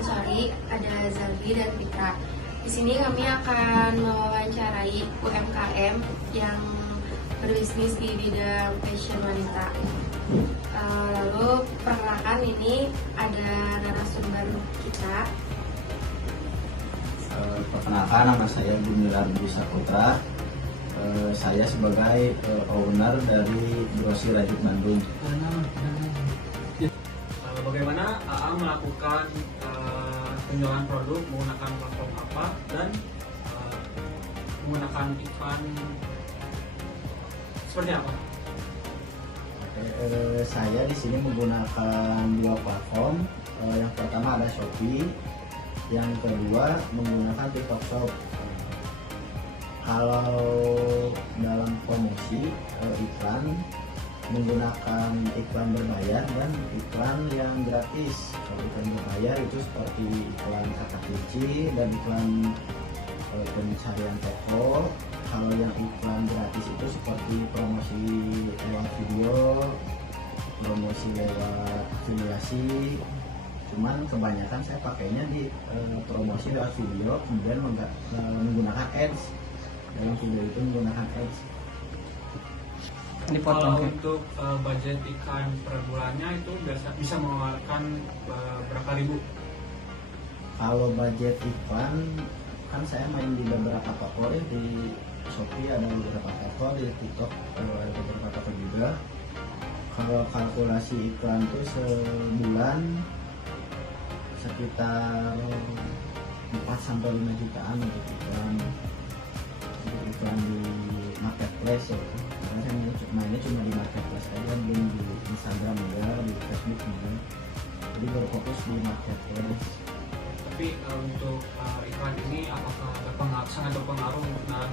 Sori, ada Zalbi dan Fitra. Di sini kami akan mewawancarai UMKM yang berbisnis di bidang fashion wanita. Lalu perkenalkan, ini ada narasumber kita. Perkenalkan, nama saya Gumilar Budi Saputra. Saya sebagai owner dari Grosir Rajut Bandung. Bagaimana AA melakukan penjualan produk menggunakan platform apa dan menggunakan iklan seperti apa? Saya di sini menggunakan dua platform. Yang pertama ada Shopee, yang kedua menggunakan TikTok Shop. Kalau dalam promosi iklan, menggunakan iklan berbayar dan iklan yang gratis. Kalau iklan berbayar itu seperti iklan kata kunci dan iklan pencarian toko. Kalau yang iklan gratis itu seperti promosi lewat video, promosi lewat afiliasi. Cuman kebanyakan saya pakainya di promosi lewat video, kemudian menggunakan ads. Dalam video itu menggunakan ads. Kalau untuk budget iklan per bulannya itu bisa mengeluarkan berapa ribu? Kalau budget iklan, kan saya main di beberapa toko ya, di Shopee ada beberapa toko, di TikTok ada beberapa toko juga. Kalau kalkulasi iklan itu sebulan sekitar 4-5 jutaan untuk iklan di marketplace ya. Karena saya mainnya cuma di marketplace aja, belum di Instagram juga, di Facebook juga. Jadi berfokus di marketplace. Tapi untuk iklan ini apakah sangat berpengaruh dengan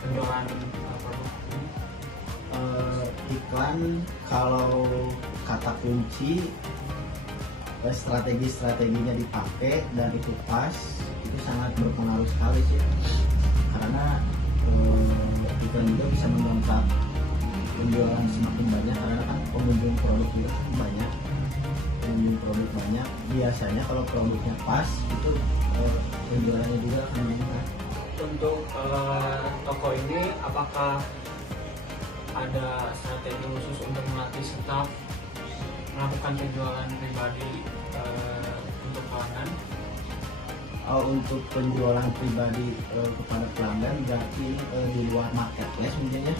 penjualan produk ini? Iklan kalau kata kunci, strategi-strateginya dipakai dan itu pas, itu sangat berpengaruh sekali sih. Karena iklan juga bisa mendongkrak penjualan semakin banyak, karena kan pengunjung produk juga banyak. Biasanya kalau produknya pas itu penjualannya juga akan meningkat. Untuk toko ini apakah ada strategi khusus untuk melatih staff melakukan penjualan pribadi untuk pelanggan? Untuk penjualan pribadi kepada pelanggan berarti di luar marketplace mungkin ya.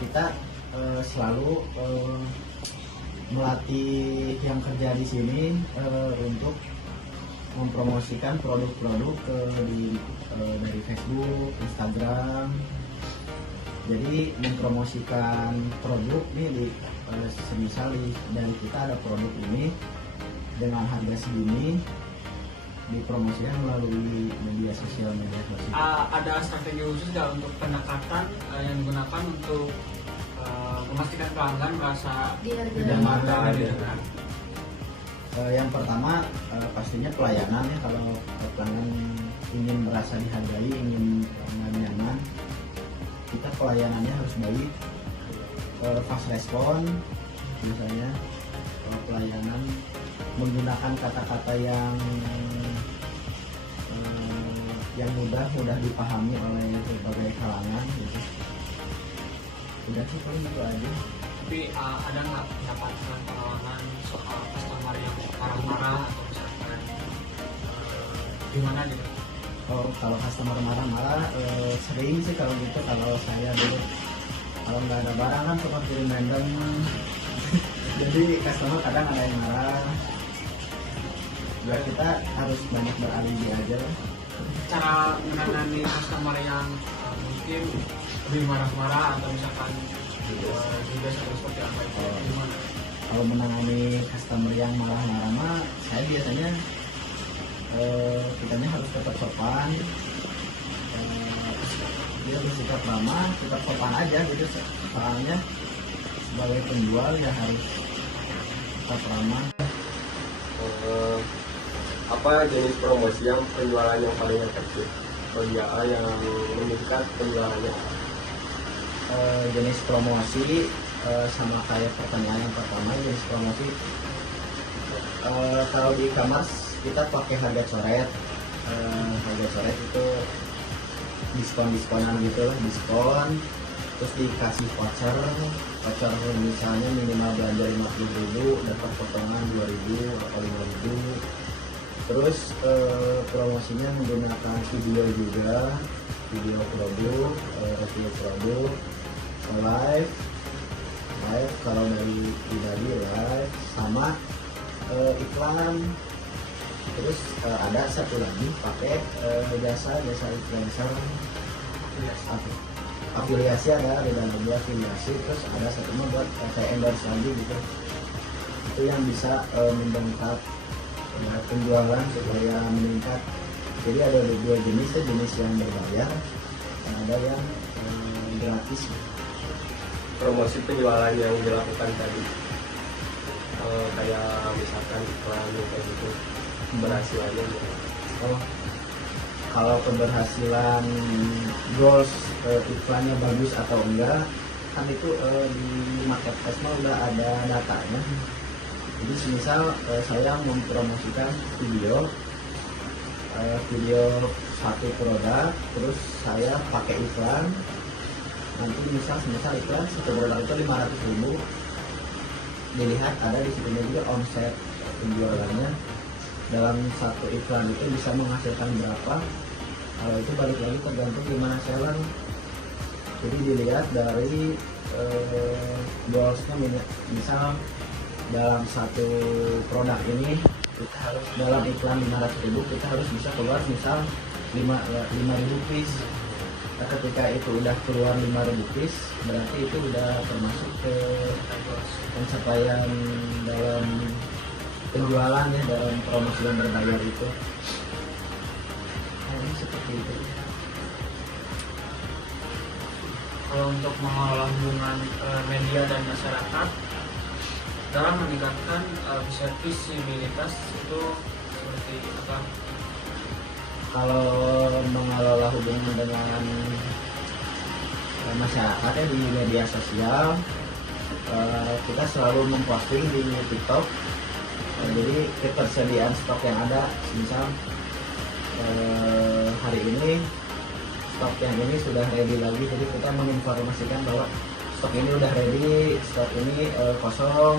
Kita selalu melatih yang kerja di sini untuk mempromosikan produk-produk dari Facebook, Instagram. Jadi mempromosikan produk ini semisal dari kita ada produk ini dengan harga segini, dipromosikan melalui media sosial. Ada strategi khusus nggak untuk pendekatan yang digunakan untuk memastikan pelanggan merasa dihargai? Yang pertama pastinya pelayanan ya. Kalau pelanggan ingin merasa dihargai, ingin nyaman, kita pelayanannya harus baik, fast respon biasanya. Pelayanan menggunakan kata-kata yang mudah dipahami oleh berbagai kalangan gitu. Udah sih paling itu aja. Tapi ada nggak mendapatkan pengalaman soal customer yang marah-marah atau misalkan gimana gitu? Kalau customer marah-marah sering sih kalau gitu. Kalau saya dulu kalau nggak ada barang kan suka kirim random. Jadi customer kadang ada yang marah. Ya kita harus banyak beralibi aja. Cara menangani customer yang mungkin lebih marah-marah atau misalkan juga seperti apa itu gimana? Kalau menangani customer yang marah-marah mah saya biasanya kitanya harus tetap sopan, kita bersikap ramah, tetap sopan aja gitu. Soalnya sebagai penjual ya harus tetap ramah. Apa jenis promosi yang penjualannya paling efektif? Bagi AA yang meningkat penjualannya? Jenis promosi sama kayak pertanyaan yang pertama, jenis promosi Kalau di e-commerce kita pakai harga coret. Harga coret itu diskon-diskonan gitu lah, diskon terus dikasih voucher misalnya minimal belanja 50.000 dapat potongan 2.000 atau 5.000. Terus promosinya menggunakan video juga, video produk, review produk, live kalau dari pribadi live sama iklan. Terus ada satu lagi pakai jasa influencer, afiliasi ada dalamnya afiliasi. Terus ada satu buat kayak endorse lagi gitu, itu yang bisa mendongkrak penjualan supaya meningkat. Jadi ada dua jenis yang berbayar dan ada yang gratis. Promosi penjualan yang dilakukan tadi, kayak misalkan iklan kayak gitu, keberhasilannya kalau keberhasilan goals iklannya bagus atau enggak kan itu di marketplace mah udah ada datanya. Jadi misal saya mempromosikan video satu produk, terus saya pakai iklan. Nanti misal iklan satu produk itu 500.000, dilihat ada di situ juga omset penjualannya dalam satu iklan itu bisa menghasilkan berapa. Kalau itu balik lagi tergantung gimana seller. Jadi dilihat dari goalsnya, misal dalam satu produk ini kita harus dalam iklan 500.000 kita harus bisa keluar misal 5.000 piece. Nah, ketika itu udah keluar 5.000 piece berarti itu udah termasuk ke pencapaian dalam penjualan ya, dalam promosi yang berbayar itu. Nah, ini seperti itu. Kalau untuk mengelola hubungan media dan masyarakat dalam meningkatkan visibilitas itu seperti apa? Kalau mengelola hubungan dengan masyarakat ya di media sosial, kita selalu memposting di TikTok. Jadi ketersediaan stok yang ada, misal hari ini stok yang ini sudah ready lagi, jadi kita menginformasikan bahwa stok ini udah ready, stok ini kosong.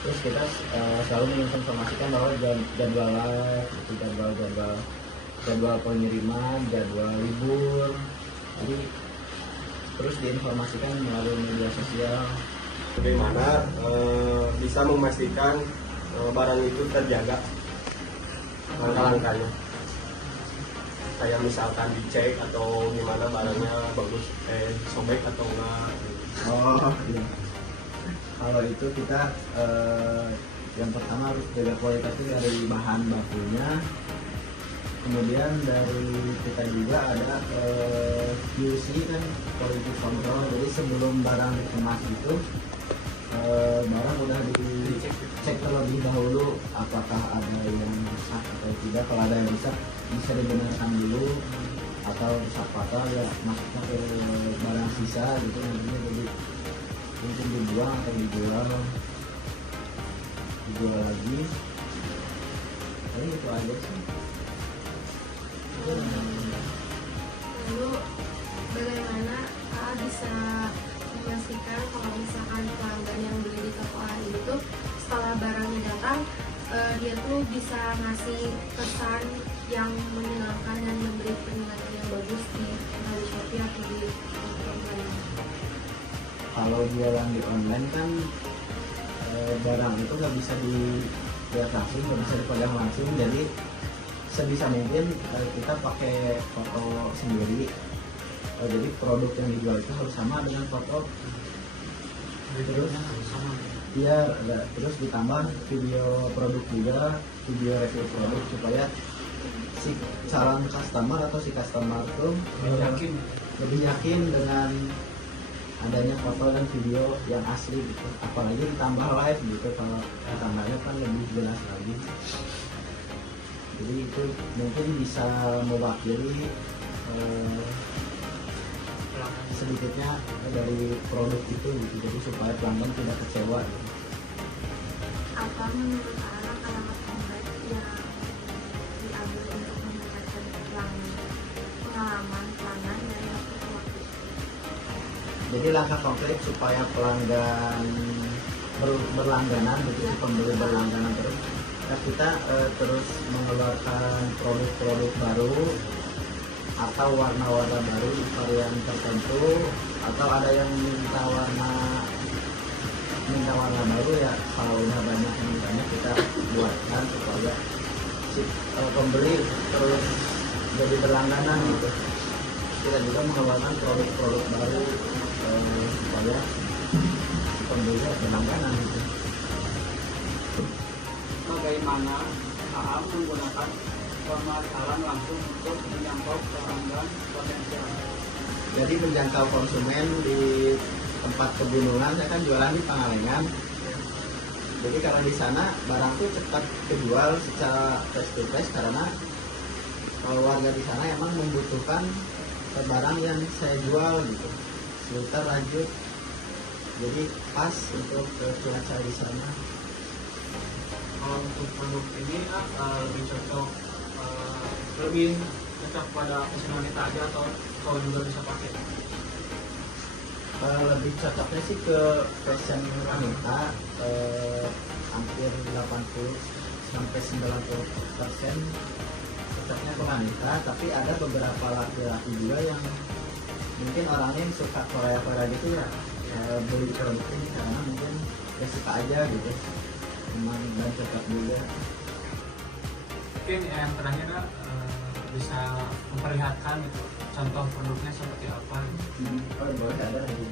Terus kita selalu menginformasikan bahwa jadwal live, jadwal pengiriman, jadwal libur. Jadi terus diinformasikan melalui media sosial. Bagaimana bisa memastikan barang itu terjaga langkah-langkahnya, kayak misalkan dicek atau gimana barangnya bagus, sobek atau enggak. Oh iya. Kalau itu kita yang pertama harus jaga kualitasnya dari bahan bakunya. Kemudian dari kita juga ada QC kan, quality control. Jadi sebelum barang dikemas itu barang udah dicek terlebih dahulu apakah ada yang rusak atau tidak. Kalau ada yang rusak bisa dibenarkan dulu, atau rusak fatal ya masuknya ke barang sisa gitu, nantinya jadi mungkin dibuang atau dijual lagi. Jadi itu aja sih. Lalu bagaimana bisa memastikan kalau misalkan pelanggan yang beli di toko hari itu setelah barangnya datang dia tuh bisa ngasih kesan yang menyenangkan dan memberi penilaian yang bagus di Shopee atau di online? Kalau jualan di online kan barang itu nggak bisa dilihat langsung, nggak bisa dipegang langsung. Jadi sebisa mungkin kita pakai foto sendiri. Jadi produk yang dijual itu harus sama dengan foto. Terus iya, terus ditambah video produk juga, video review produk, supaya si calon customer atau si customer itu lebih yakin dengan adanya foto dan video yang asli gitu. Apalagi ditambah live gitu, kalau ditambahnya kan lebih jelas lagi. Jadi itu mungkin bisa mewakili sedikitnya dari produk itu gitu. Jadi supaya pelanggan tidak kecewa gitu. Apa menurut Jadi langkah konkret supaya pelanggan berlangganan, begitu pembeli berlangganan terus, nah kita terus mengeluarkan produk-produk baru atau warna-warna baru di varian tertentu, atau ada yang minta warna baru ya, kalau udah banyak yang mintanya kita buatkan supaya si pembeli terus jadi berlangganan gitu. Kita juga mengeluarkan produk-produk baru supaya pembeli berlangganan gitu. Bagaimana AA menggunakan pemasaran langsung untuk menjangkau pelanggan potensial? Jadi menjangkau konsumen di tempat kebunungan, saya kan jualan di Pangalengan. Jadi karena di sana barang tuh cepat kejual secara face to face, karena warga di sana emang membutuhkan barang yang saya jual gitu, filter lanjut. Jadi pas untuk cuaca di sana. Kalau untuk produk ini lebih cocok pada fashion wanita aja atau kalau juga bisa pakai? Lebih cocoknya sih ke fashion wanita, hampir 80 sampai 90% cocoknya ke wanita, tapi ada beberapa laki-laki juga yang mungkin orangnya yang suka Korea gitu ya, beli produk ini karena mungkin ya suka aja gitu, memang dan cocok juga. Mungkin yang terakhir bisa memperlihatkan itu contoh produknya seperti apa? Oh boleh, ada lagi.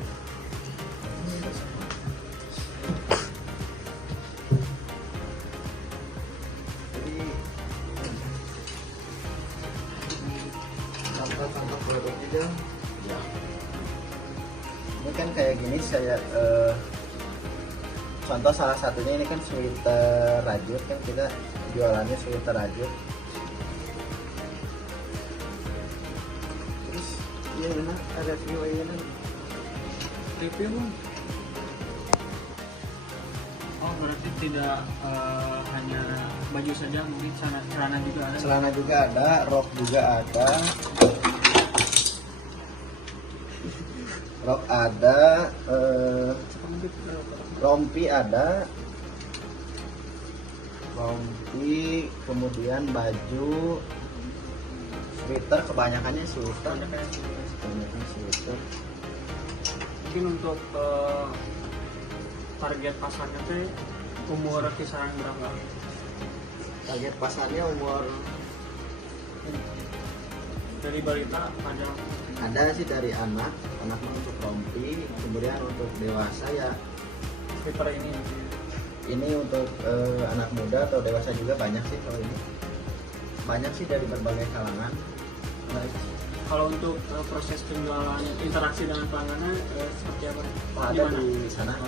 Jadi contoh produk aja. Ya. Ini kan kayak gini saya contoh salah satunya ini kan sweater rajut, kan kita jualannya sweater rajut. Terus iya benar ada view-nya nih. Review bang. Oh berarti tidak hanya baju saja, mungkin celana juga ada. Celana juga ada, rok juga ada. Rok ada, rompi ada, rompi, kemudian baju, sweater, kebanyakannya sweater. Kebanyakan sweater. Mungkin untuk target pasarnya tuh umur kisaran berapa? Target pasarnya umur Dari balita ada sih dari anak untuk rompi, kemudian untuk dewasa ya sweater ini untuk anak muda atau dewasa juga banyak sih. Kalau ini banyak sih dari berbagai kalangan. Kalau untuk proses penjualan, interaksi dengan pelanggannya seperti apa? Ada di sana.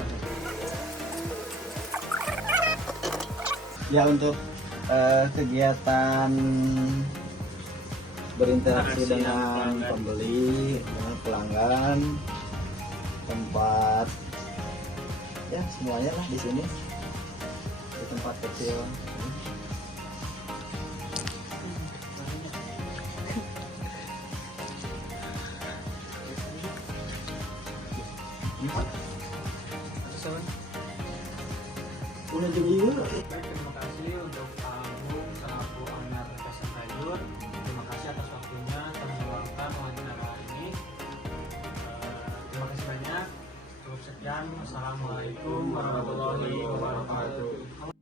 Ya untuk kegiatan berinteraksi dengan pembeli, dengan pelanggan, tempat ya semuanya lah di sini, di tempat kecil. Udah juga. Terima kasih untuk Pak Agung selaku owner Fashion Rajut. Terima kasih atas waktunya telah meluangkan wawancara ini. Terima kasih banyak. Cukup sekian. Assalamualaikum warahmatullahi wabarakatuh.